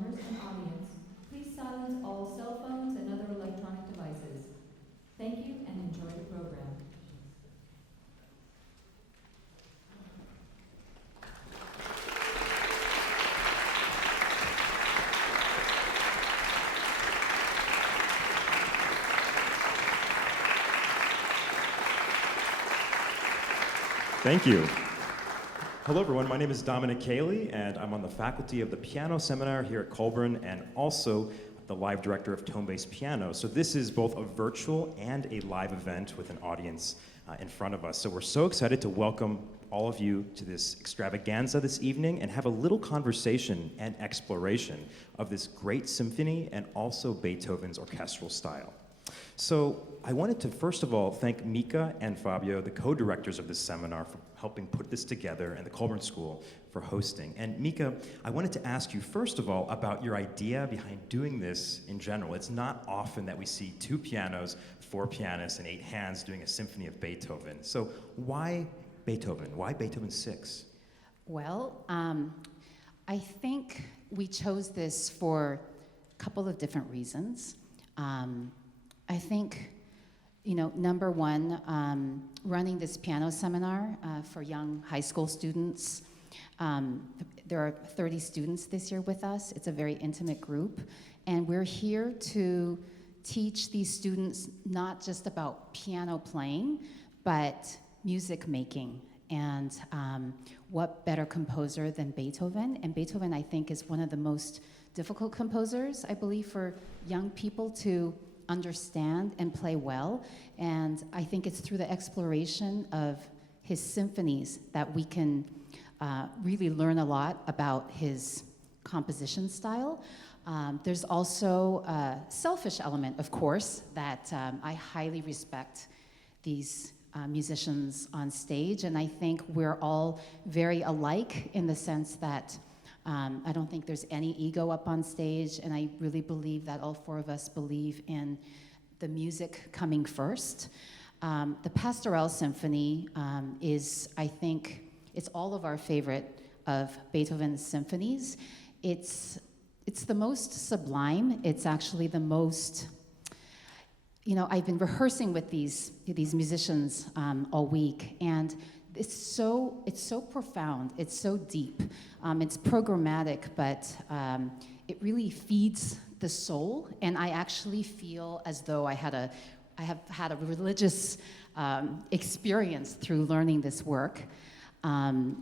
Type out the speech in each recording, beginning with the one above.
performers and audience, please silence all cell phones and other electronic devices. Thank you and enjoy the program. Thank you. Hello everyone, my name is Dominic Cheli and I'm on the faculty of the piano seminar here at Colburn and also the live director of tonebase piano. So this is both a virtual and a live event with an audience in front of us. So we're so excited to welcome all of you to this extravaganza this evening and have a little conversation and exploration of this great symphony and also Beethoven's orchestral style. So I wanted to first of all thank Micah and Fabio, the co-directors of this seminar, for helping put this together, and the Colburn School for hosting. And Micah, I wanted to ask you first of all about your idea behind doing this in general. It's not often that we see 2 pianos, 4 pianists, and 8 hands doing a symphony of Beethoven. So why Beethoven? Why Beethoven 6? Well, I think we chose this for a couple of different reasons. I think, number one, running this piano seminar for young high school students. There are 30 students this year with us. It's a very intimate group. And we're here to teach these students not just about piano playing, but music making. And what better composer than Beethoven? And Beethoven, I think, is one of the most difficult composers, I believe, for young people to understand and play well. And I think it's through the exploration of his symphonies that we can really learn a lot about his composition style. There's also a selfish element, of course, that I highly respect these musicians on stage, and I think we're all very alike in the sense that I don't think there's any ego up on stage, and I really believe that all 4 of us believe in the music coming first. The Pastorale Symphony is, I think, it's all of our favorite of Beethoven's symphonies. It's the most sublime. It's actually the most, I've been rehearsing with these musicians all week, and it's so profound, it's so deep, it's programmatic, but it really feeds the soul, and I actually feel as though I have had a religious experience through learning this work. And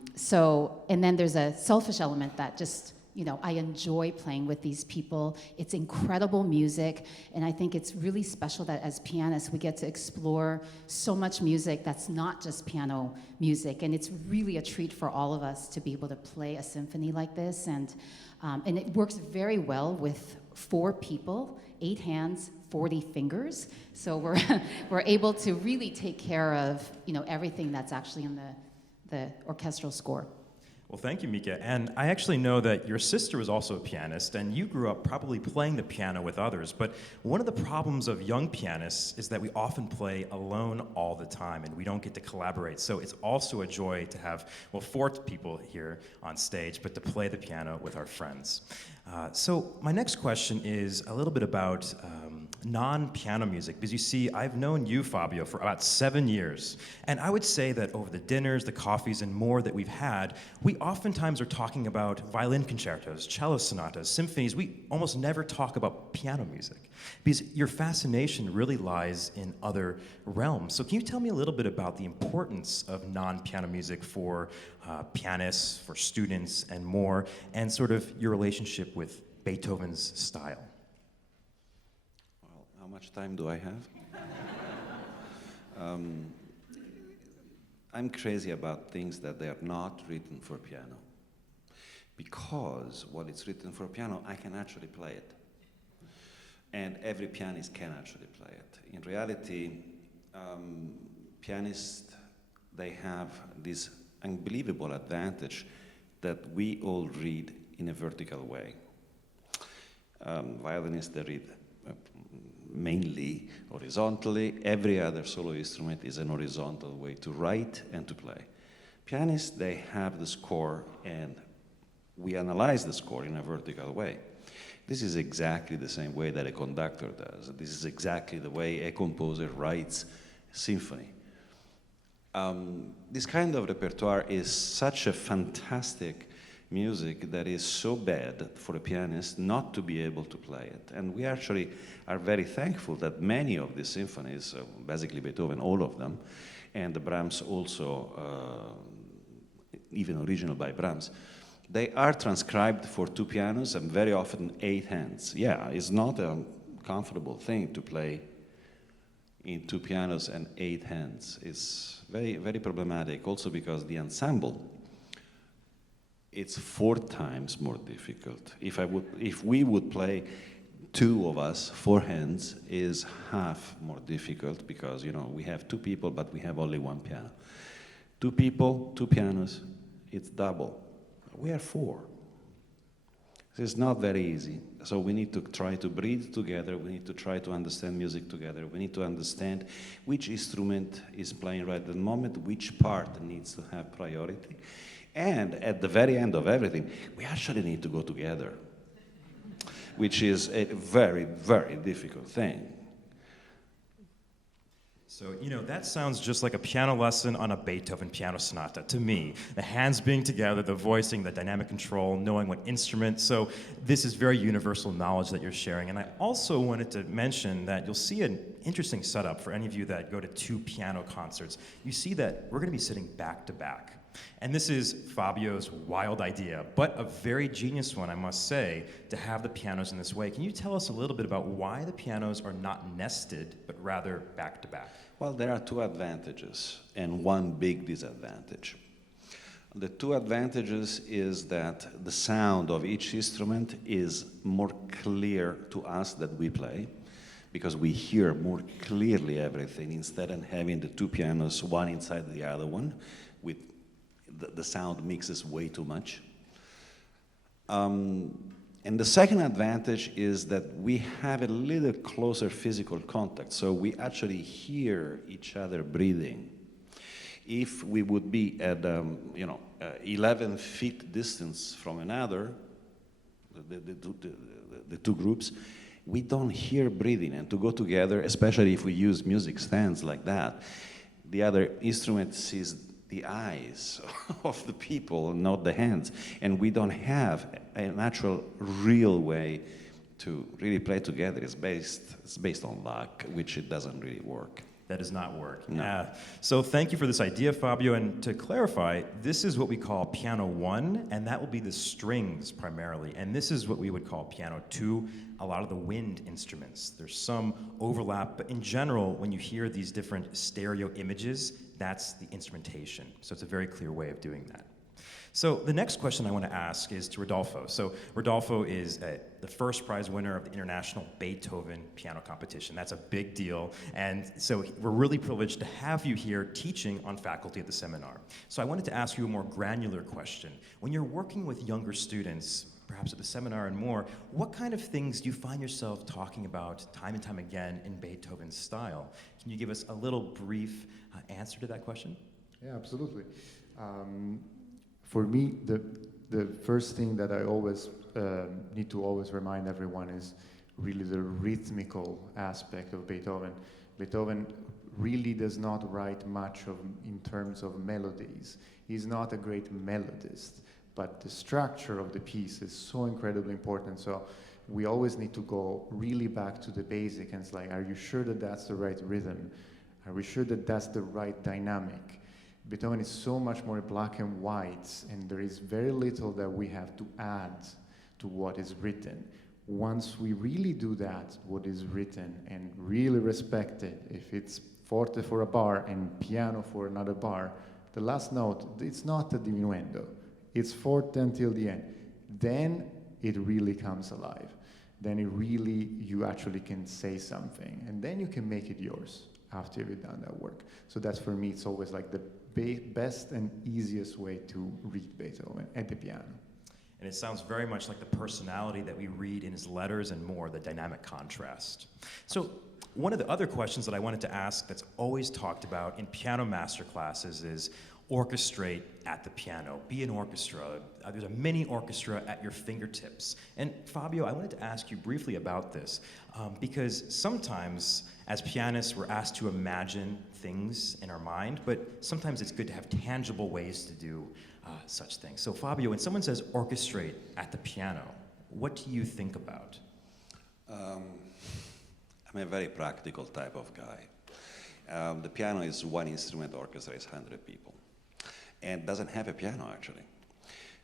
then there's a selfish element that just, I enjoy playing with these people. It's incredible music, and I think it's really special that as pianists we get to explore so much music that's not just piano music, and it's really a treat for all of us to be able to play a symphony like this, and it works very well with 4 people, 8 hands, 40 fingers, so we're able to really take care of everything that's actually in the orchestral score. Well, thank you, Mika. And I actually know that your sister was also a pianist, and you grew up probably playing the piano with others. But one of the problems of young pianists is that we often play alone all the time, and we don't get to collaborate. So it's also a joy to have, 4 people here on stage, but to play the piano with our friends. So my next question is a little bit about non-piano music, because you see, I've known you, Fabio, for about 7 years, and I would say that over the dinners, the coffees, and more that we've had, we oftentimes are talking about violin concertos, cello sonatas, symphonies. We almost never talk about piano music, because your fascination really lies in other realms. So can you tell me a little bit about the importance of non-piano music for pianists, for students, and more, and sort of your relationship with Beethoven's style? How much time do I have? I'm crazy about things that they are not written for piano. Because what is written for piano, I can actually play it. And every pianist can actually play it. In reality, pianists, they have this unbelievable advantage that we all read in a vertical way. Violinists, they read mainly horizontally. Every other solo instrument is an horizontal way to write and to play. Pianists, they have the score, and we analyze the score in a vertical way. This is exactly the same way that a conductor does. This is exactly the way a composer writes symphony. This kind of repertoire is such a fantastic music that is so bad for a pianist not to be able to play it. And we actually are very thankful that many of these symphonies, basically Beethoven, all of them, and the Brahms also, even original by Brahms, they are transcribed for 2 pianos and very often 8 hands. Yeah, it's not a comfortable thing to play in 2 pianos and 8 hands. It's very, very problematic also because the ensemble, it's 4 times more difficult. If we would play 2 of us, 4 hands is half more difficult because, you know, we have 2 people, but we have only 1 piano. 2 people, 2 pianos, it's double. We are 4. It's not very easy. So we need to try to breathe together. We need to try to understand music together. We need to understand which instrument is playing right at the moment, which part needs to have priority. And at the very end of everything, we actually need to go together, which is a very, very difficult thing. So, you know, that sounds just like a piano lesson on a Beethoven piano sonata to me. The hands being together, the voicing, the dynamic control, knowing what instrument. So this is very universal knowledge that you're sharing. And I also wanted to mention that you'll see an interesting setup for any of you that go to 2 piano concerts. You see that we're going to be sitting back to back. And this is Fabio's wild idea, but a very genius one, I must say, to have the pianos in this way. Can you tell us a little bit about why the pianos are not nested, but rather back to back? Well, there are 2 advantages and 1 big disadvantage. The 2 advantages is that the sound of each instrument is more clear to us that we play, because we hear more clearly everything instead of having the 2 pianos, one inside the other one, with the sound mixes way too much. And the second advantage is that we have a little closer physical contact, so we actually hear each other breathing. If we would be at 11 feet distance from another, the 2 groups, we don't hear breathing. And to go together, especially if we use music stands like that, the other instrument sees the eyes of the people, not the hands. And we don't have a natural, real way to really play together. It's based on luck, which it doesn't really work. That does not work. No. So thank you for this idea, Fabio. And to clarify, this is what we call piano 1, and that will be the strings primarily. And this is what we would call piano 2, a lot of the wind instruments. There's some overlap, but in general, when you hear these different stereo images, that's the instrumentation. So it's a very clear way of doing that. So the next question I want to ask is to Rodolfo. So Rodolfo is the first prize winner of the International Beethoven Piano Competition. That's a big deal. And so we're really privileged to have you here teaching on faculty at the seminar. So I wanted to ask you a more granular question. When you're working with younger students, perhaps at the seminar and more, what kind of things do you find yourself talking about time and time again in Beethoven's style? Can you give us a little brief answer to that question? Yeah, absolutely. For me, the first thing that I always need to always remind everyone is really the rhythmical aspect of Beethoven. Beethoven really does not write much in terms of melodies. He's not a great melodist, but the structure of the piece is so incredibly important. So we always need to go really back to the basic, and it's like, are you sure that that's the right rhythm? Are we sure that that's the right dynamic? Beethoven is so much more black and white, and there is very little that we have to add to what is written. Once we really do that, what is written, and really respect it, if it's forte for a bar and piano for another bar, the last note, it's not a diminuendo. It's forte until the end. Then it really comes alive. Then you actually can say something, and then you can make it yours after you've done that work. So that's, for me, it's always like the best and easiest way to read Beethoven at the piano. And it sounds very much like the personality that we read in his letters and more, the dynamic contrast. So one of the other questions that I wanted to ask that's always talked about in piano master classes is orchestrate at the piano, be an orchestra. There's a mini orchestra at your fingertips. And Fabio, I wanted to ask you briefly about this, because sometimes as pianists we're asked to imagine things in our mind, but sometimes it's good to have tangible ways to do such things. So Fabio, when someone says orchestrate at the piano, what do you think about? I'm a very practical type of guy. The piano is one instrument, orchestra is 100 people. And doesn't have a piano, actually.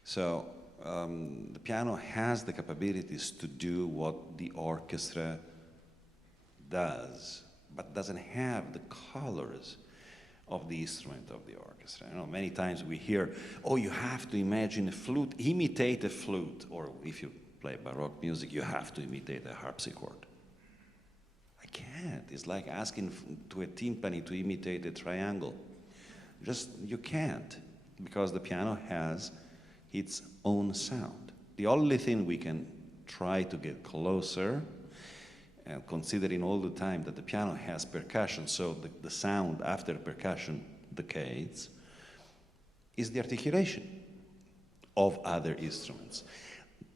So the piano has the capabilities to do what the orchestra does, but doesn't have the colors of the instrument of the orchestra. You know, many times we hear, oh, you have to imagine a flute, imitate a flute, or if you play Baroque music, you have to imitate a harpsichord. I can't. It's like asking to a timpani to imitate a triangle. You can't, because the piano has its own sound. The only thing we can try to get closer, and considering all the time that the piano has percussion, so the sound after percussion decays, is the articulation of other instruments.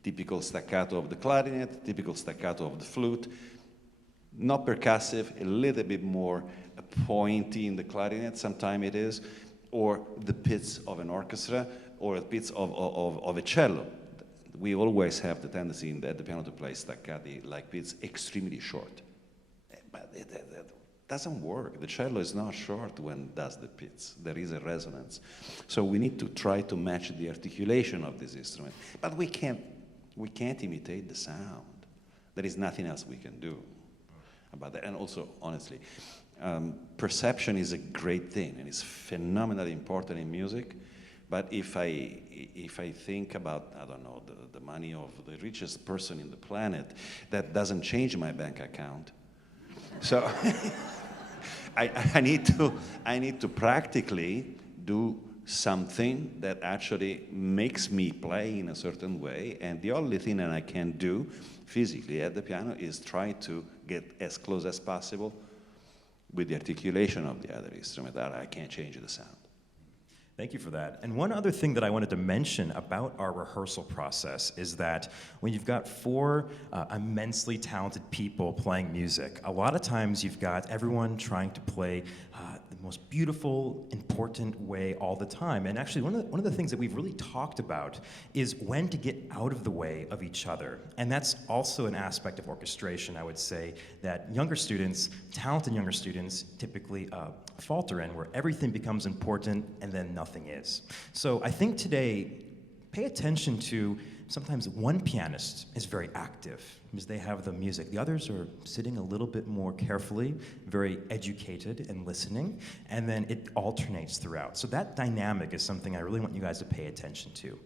Typical staccato of the clarinet, typical staccato of the flute, not percussive, a little bit more pointy in the clarinet, sometimes it is, or the pits of an orchestra, or the pits of a cello. We always have the tendency at the piano to play staccati like pits extremely short. But it doesn't work. The cello is not short when it does the pits. There is a resonance. So we need to try to match the articulation of this instrument. But we can't imitate the sound. There is nothing else we can do about that. And also, honestly, perception is a great thing, and it's phenomenally important in music. But if I think about, I don't know, the money of the richest person in the planet, that doesn't change my bank account. So I need to practically do something that actually makes me play in a certain way, and the only thing that I can do physically at the piano is try to get as close as possible with the articulation of the other instrument. That I can't change the sound. Thank you for that. And one other thing that I wanted to mention about our rehearsal process is that when you've got four immensely talented people playing music, a lot of times you've got everyone trying to play the most beautiful, important way all the time. And actually, one of the things that we've really talked about is when to get out of the way of each other. And that's also an aspect of orchestration, I would say, that younger students, talented younger students, typically falter in, where everything becomes important and then nothing is. So I think today, pay attention to sometimes one pianist is very active because they have the music. The others are sitting a little bit more carefully, very educated and listening, and then it alternates throughout. So that dynamic is something I really want you guys to pay attention to.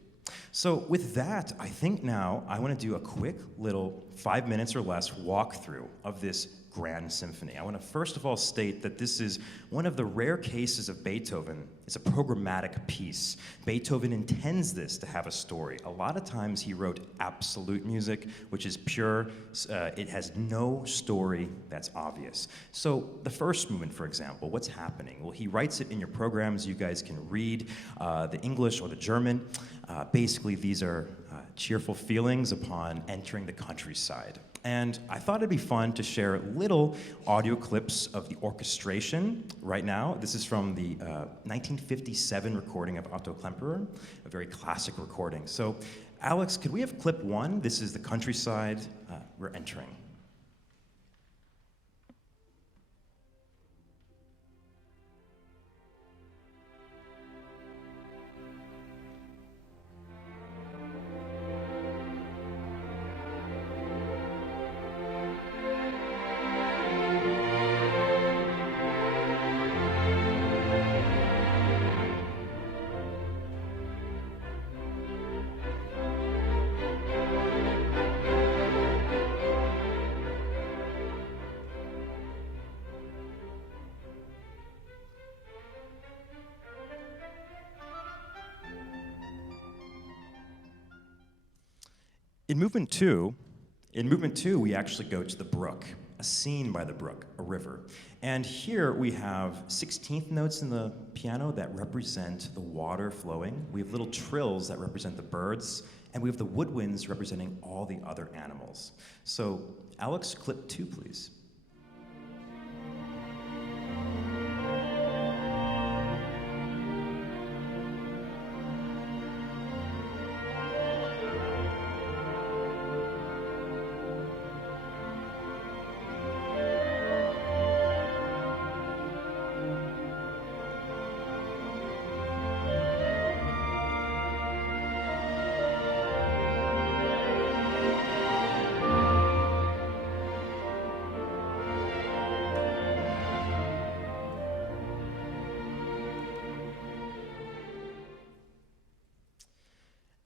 So with that, I think now I want to do a quick little 5 minutes or less walkthrough of this grand symphony. I want to first of all state that this is one of the rare cases of Beethoven. It's a programmatic piece. Beethoven intends this to have a story. A lot of times he wrote absolute music, which is pure. It has no story that's obvious. So the first movement, for example, what's happening? Well, he writes it in your programs. You guys can read the English or the German. Basically, these are cheerful feelings upon entering the countryside. And I thought it'd be fun to share little audio clips of the orchestration right now. This is from the 1957 recording of Otto Klemperer, a very classic recording. So, Alex, could we have clip 1? This is the countryside we're entering. In movement two, we actually go to the brook. a scene by the brook, a river. And here we have 16th notes in the piano that represent the water flowing. We have little trills that represent the birds, and we have the woodwinds representing all the other animals. So, Alex, clip 2, please.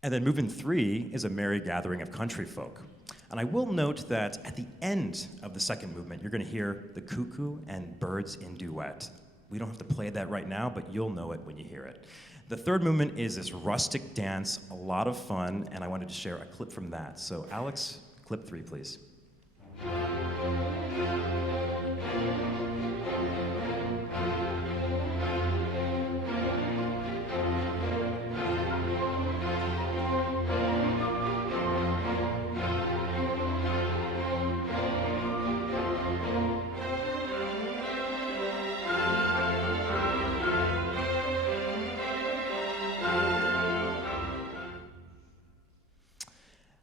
And then movement 3 is a merry gathering of country folk. And I will note that at the end of the second movement, you're going to hear the cuckoo and birds in duet. We don't have to play that right now, but you'll know it when you hear it. The third movement is this rustic dance, a lot of fun, and I wanted to share a clip from that. So Alex, clip 3, please.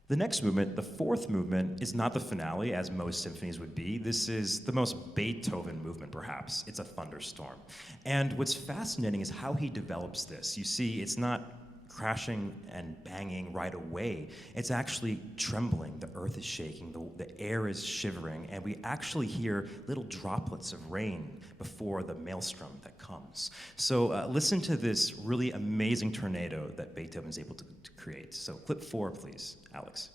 The next movement, the fourth movement, is not the finale, as most symphonies would be. This is the most Beethoven movement, perhaps. It's a thunderstorm. And what's fascinating is how he develops this. You see, it's not crashing and banging right away. It's actually trembling. The earth is shaking. The air is shivering. And we actually hear little droplets of rain before the maelstrom that comes. So listen to this really amazing tornado that Beethoven's able to create. So clip 4, please, Alex.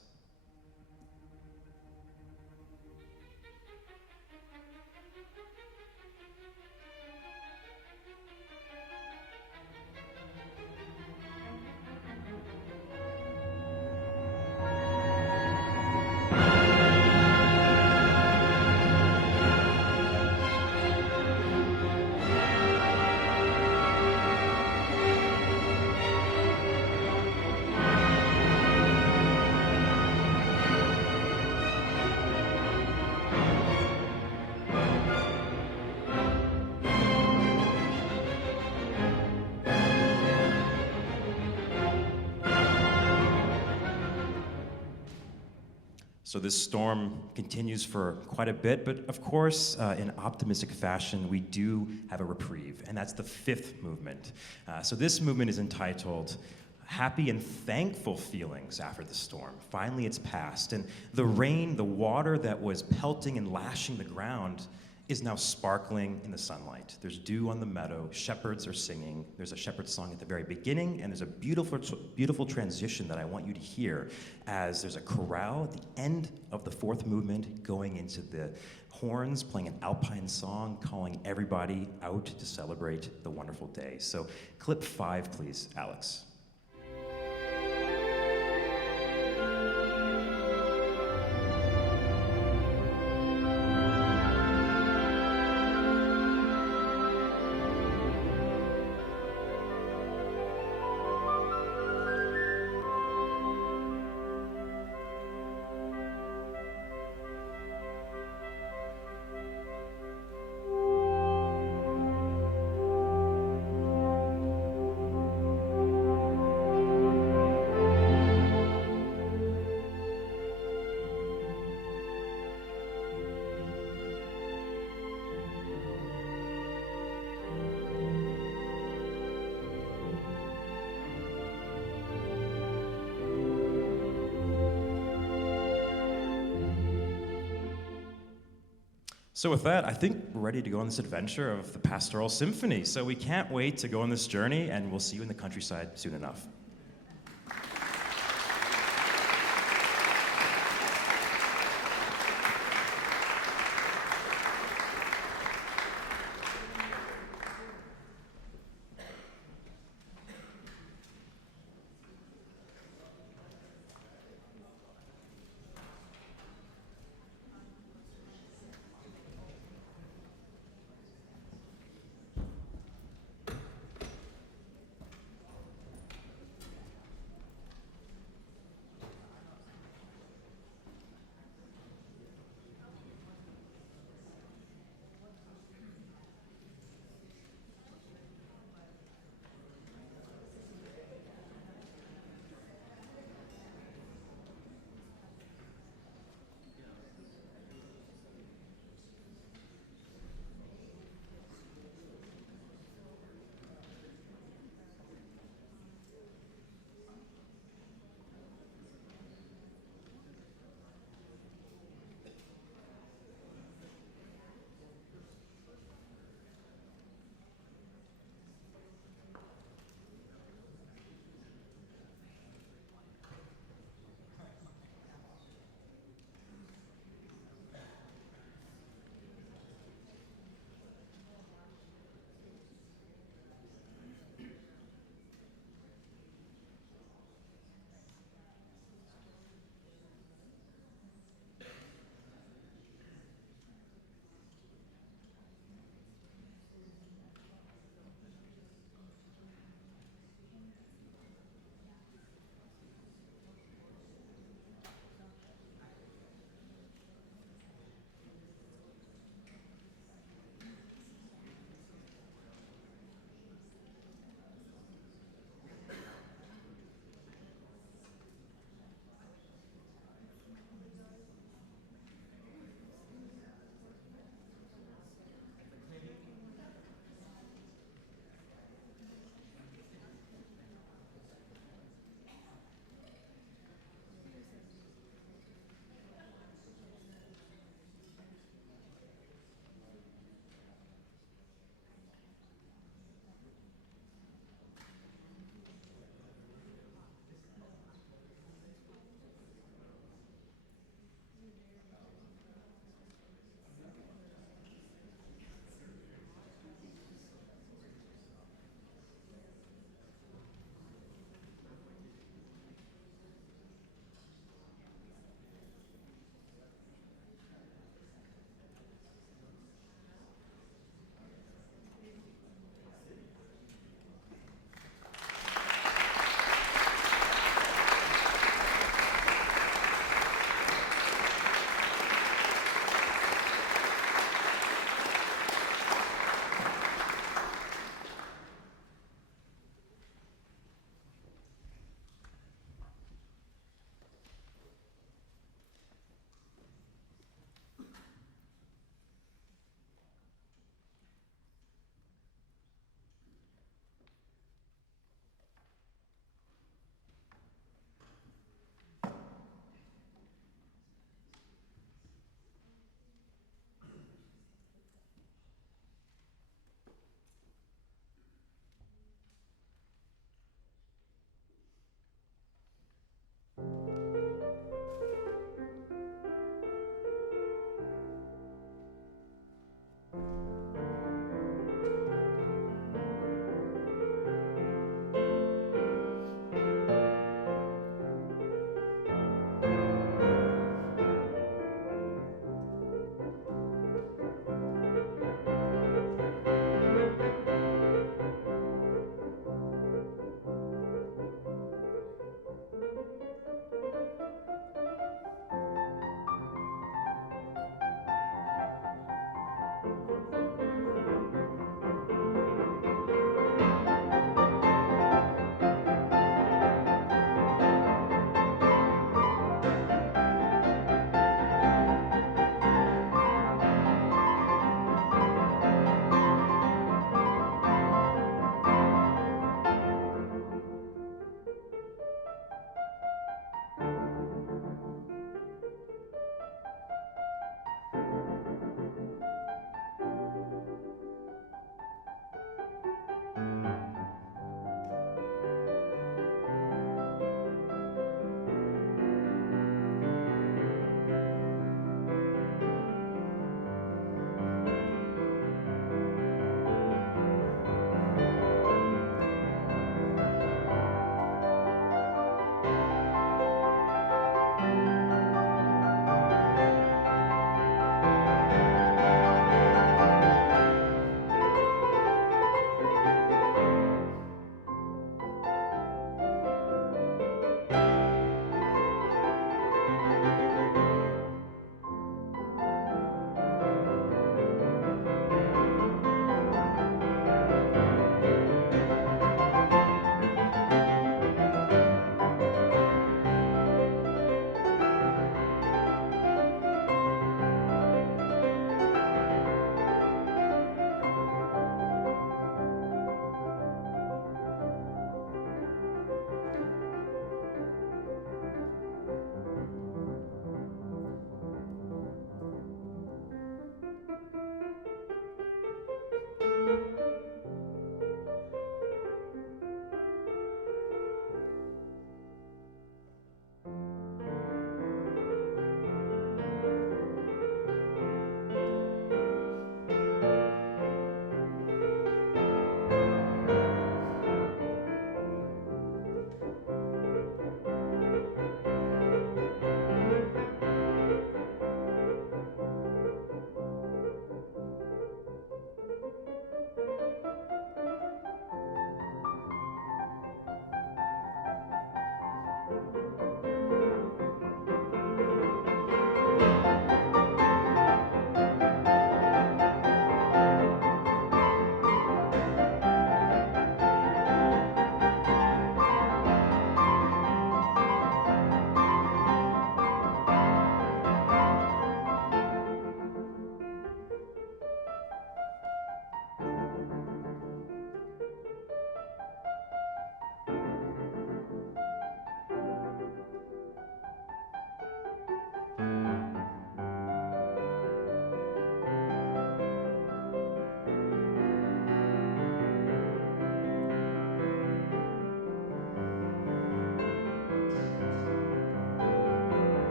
So this storm continues for quite a bit, but of course, in optimistic fashion, we do have a reprieve, and that's the fifth movement. So this movement is entitled Happy and Thankful Feelings After the Storm. Finally, it's passed, and the rain, the water that was pelting and lashing the ground is now sparkling in the sunlight. There's dew on the meadow, shepherds are singing. There's a shepherd's song at the very beginning, and there's a beautiful transition that I want you to hear as there's a chorale at the end of the fourth movement going into the horns, playing an alpine song, calling everybody out to celebrate the wonderful day. So clip 5, please, Alex. So with that, I think we're ready to go on this adventure of the Pastoral Symphony. So we can't wait to go on this journey, and we'll see you in the countryside soon enough.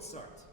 Start.